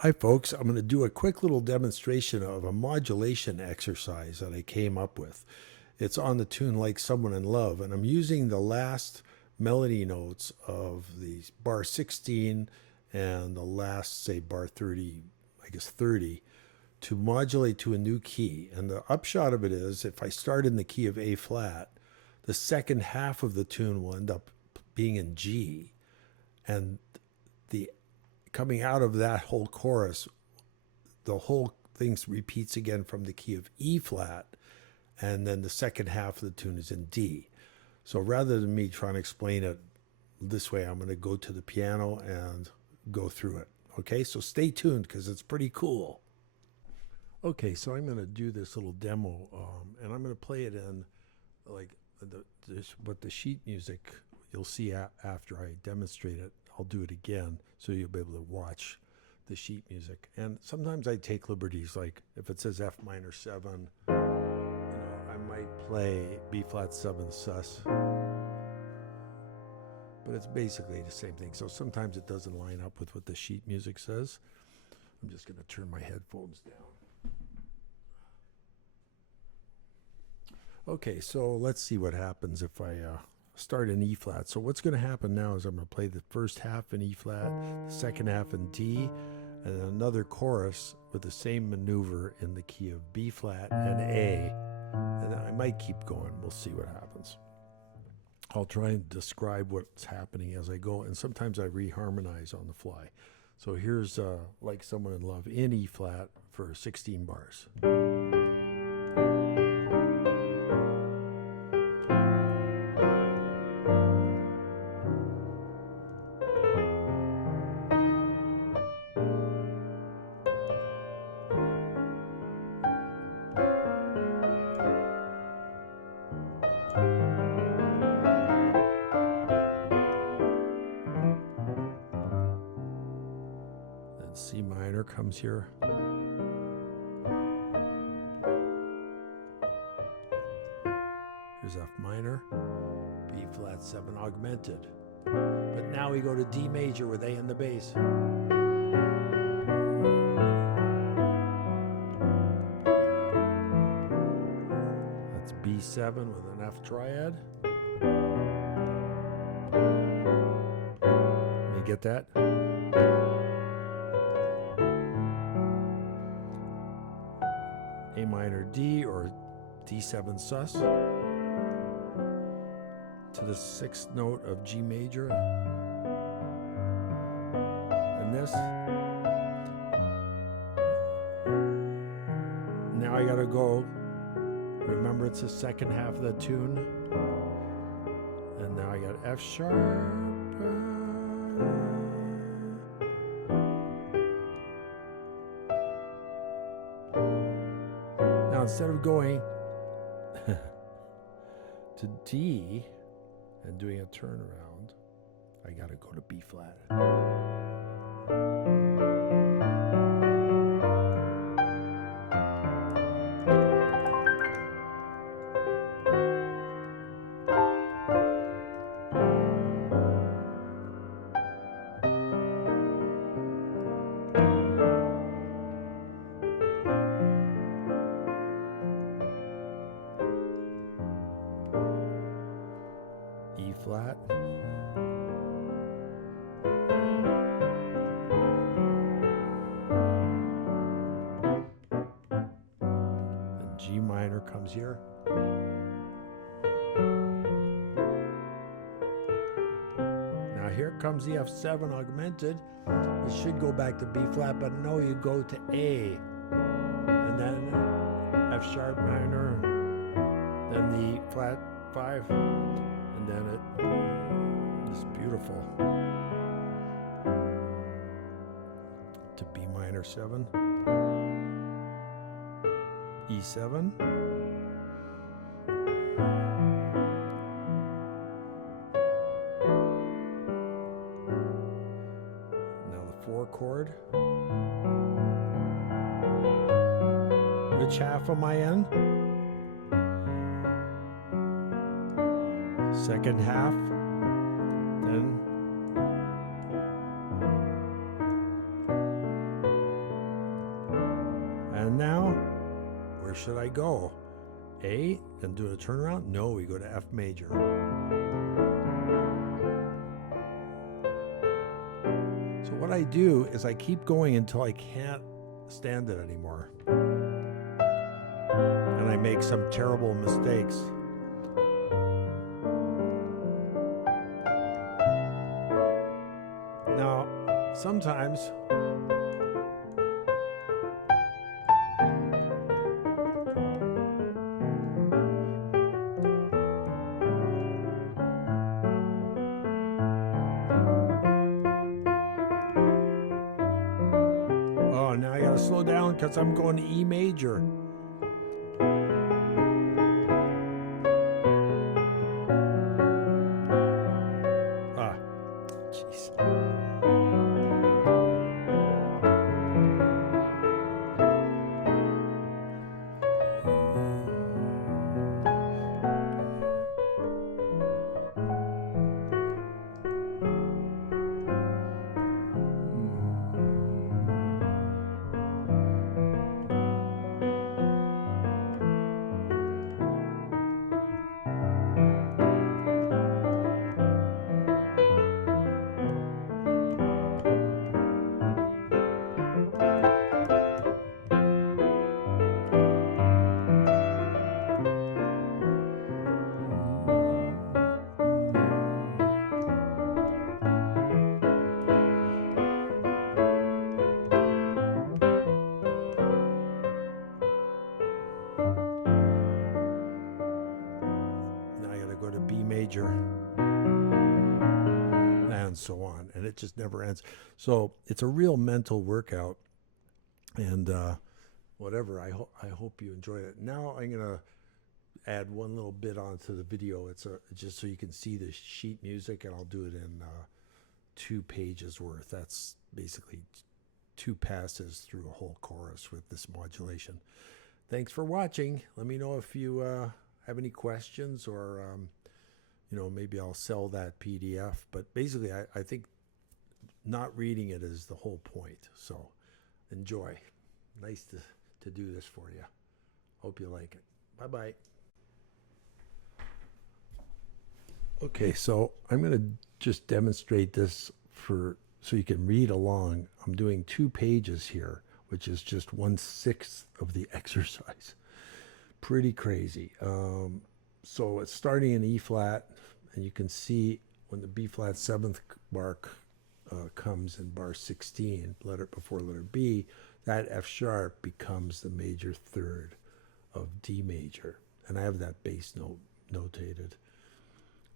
Hi folks, I'm going to do a quick little demonstration of a modulation exercise that I came up with. It's on the tune Like Someone in Love, and I'm using the last melody notes of the bar 16 and the last, say, bar 30, I guess 30, to modulate to a new key. And the upshot of it is, if I start in the key of A flat, the second half of the tune will end up being in G, and the coming out of that whole chorus, the whole thing repeats again from the key of E flat, and then the second half of the tune is in D. So rather than me trying to explain it this way, I'm going to go to the piano and go through it. Okay, so stay tuned because it's pretty cool. Okay, so I'm going to do this little demo, and I'm going to play it in like what the sheet music you'll see after I demonstrate it. I'll do it again so you'll be able to watch the sheet music. And sometimes I take liberties, like if it says F minor 7, I might play B flat 7 sus. But it's basically the same thing. So sometimes it doesn't line up with what the sheet music says. I'm just going to turn my headphones down. Okay, so let's see what happens if I start in E flat. So what's going to happen now is I'm going to play the first half in E flat, the second half in D, and then another chorus with the same maneuver in the key of B flat and A. And then I might keep going. We'll see what happens. I'll try and describe what's happening as I go, and sometimes I reharmonize on the fly. So here's Like Someone in Love in E flat for 16 bars. C minor comes here. Here's F minor, B flat 7 augmented. But now we go to D major with A in the bass. That's B7 with an F triad. Let me get that. A minor D or D7 sus to the sixth note of G major. And this. Now I gotta go. Remember, it's the second half of the tune. And now I got F sharp. Now instead of going to D and doing a turnaround, I gotta go to B flat. E flat. Then G minor comes here. Now here comes the F7 augmented. It should go back to B flat, but no, you go to A. And then F sharp minor, then the flat 5. And then it's beautiful to B minor 7, E7, now the 4 chord. Which half am I in? Second half, then And now, where should I go? A, and do a turnaround? No, we go to F major. So what I do is I keep going until I can't stand it anymore. And I make some terrible mistakes. Now, sometimes now I gotta slow down because I'm going to E major. Jeez. Go to B major, and so on, and it just never ends. So it's a real mental workout, and whatever. I hope you enjoyed it. Now I'm gonna add one little bit onto the video. It's just so you can see the sheet music, and I'll do it in 2 pages worth. That's basically 2 passes through a whole chorus with this modulation. Thanks for watching. Let me know if you have any questions, or maybe I'll sell that PDF. But basically, I think not reading it is the whole point. So enjoy. Nice to do this for you. Hope you like it. Bye-bye. Okay, so I'm going to just demonstrate this so you can read along. I'm doing 2 pages here, which is just 1/6 of the exercise. Pretty crazy. So it's starting in E flat, and you can see when the B flat 7th bar comes in bar 16, before letter B, that F sharp becomes the major 3rd of D major. And I have that bass note notated,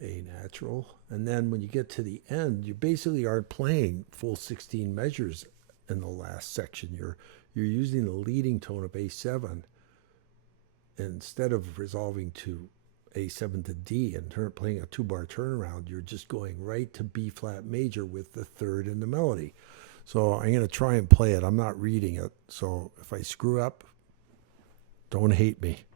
A natural. And then when you get to the end, you basically aren't playing full 16 measures in the last section. You're using the leading tone of A7 instead of resolving to A7 to D and playing a 2-bar turnaround. You're just going right to B flat major with the 3rd in the melody. So I'm going to try and play it. I'm not reading it. So if I screw up, don't hate me.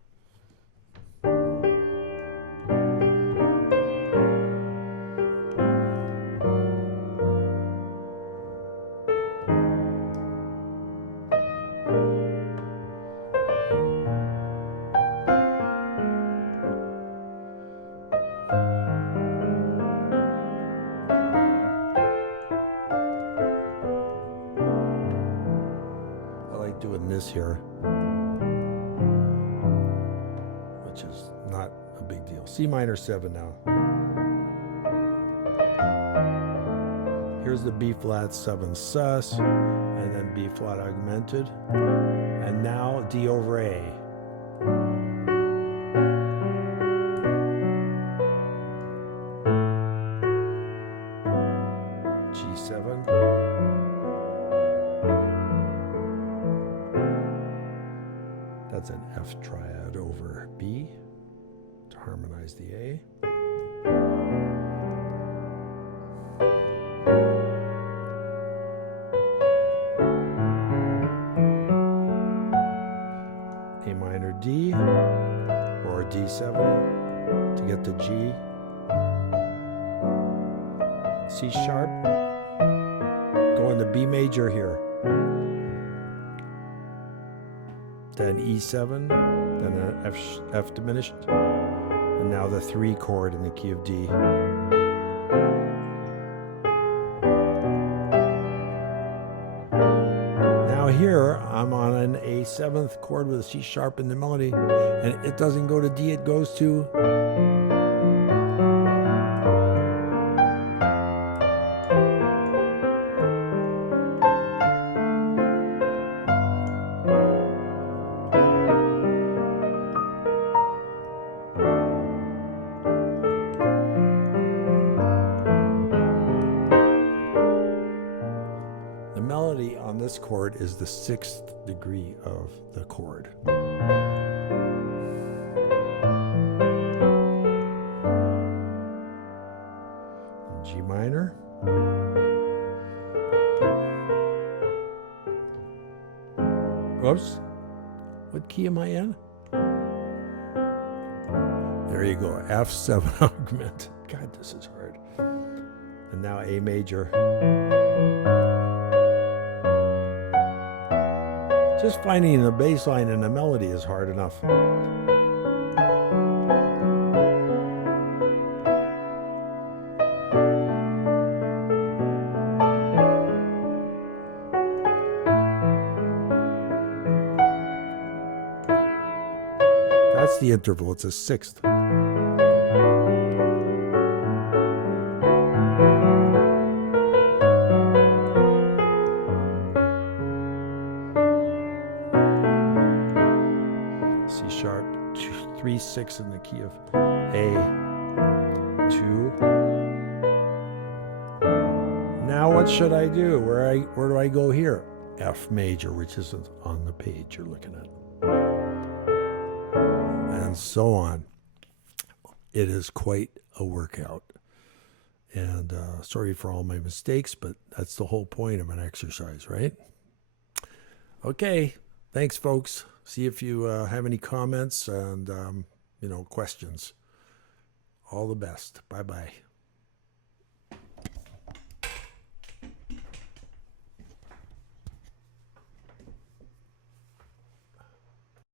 Doing this here, which is not a big deal. C minor 7 now. Here's the B flat 7 sus, and then B flat augmented, and now D over A. G7. That's an F triad over B to harmonize the A. A minor D or D7 to get to G. C sharp. Go into B major here. then E7, then an F diminished, and now the 3 chord in the key of D. Now here I'm on an A7th chord with a C sharp in the melody, and it doesn't go to D, it goes to the melody on this chord is the 6th degree of the chord. G minor. Whoops. What key am I in? There you go. F7 augment. God, this is hard. And now A major. Just finding the bass line and the melody is hard enough. That's the interval. It's a 6th. C sharp, 3, 6 in the key of A, 2. Now what should I do? Where do I go here? F major, which isn't on the page you're looking at. And so on. It is quite a workout. And sorry for all my mistakes, but that's the whole point of an exercise, right? Okay, thanks, folks. See if you have any comments and, questions. All the best. Bye-bye.